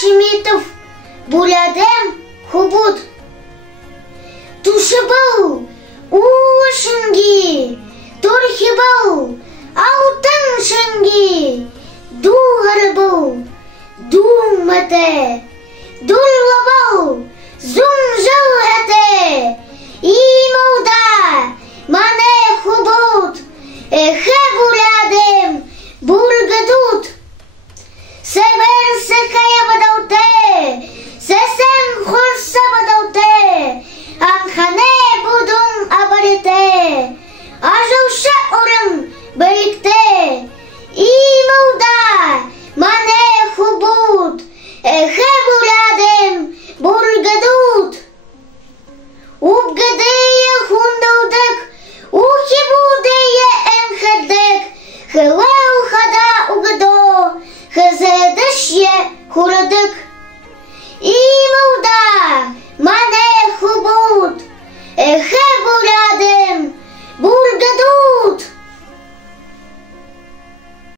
Шеметов, Булядем, Хубут. Тушабал, Ушинги, Турхибал, Алтаншинги, Дугарбал, Думате, Дурлабал, Зумжалхате, Ималда, Мане Хубут, Эхе Булядем, Бургадут. Север Секая Бадауте, Сесен Хурса Бадауте, Анхане Будун Абарите, Ажуша Урам Барикте, Ималда, Мане Хубут, Эхе Булядем, Бургадут. Убгадея Хундаудек, Ухибудея Энхардек, Хелеу Хада Угадо, Хазедешье Хурадек.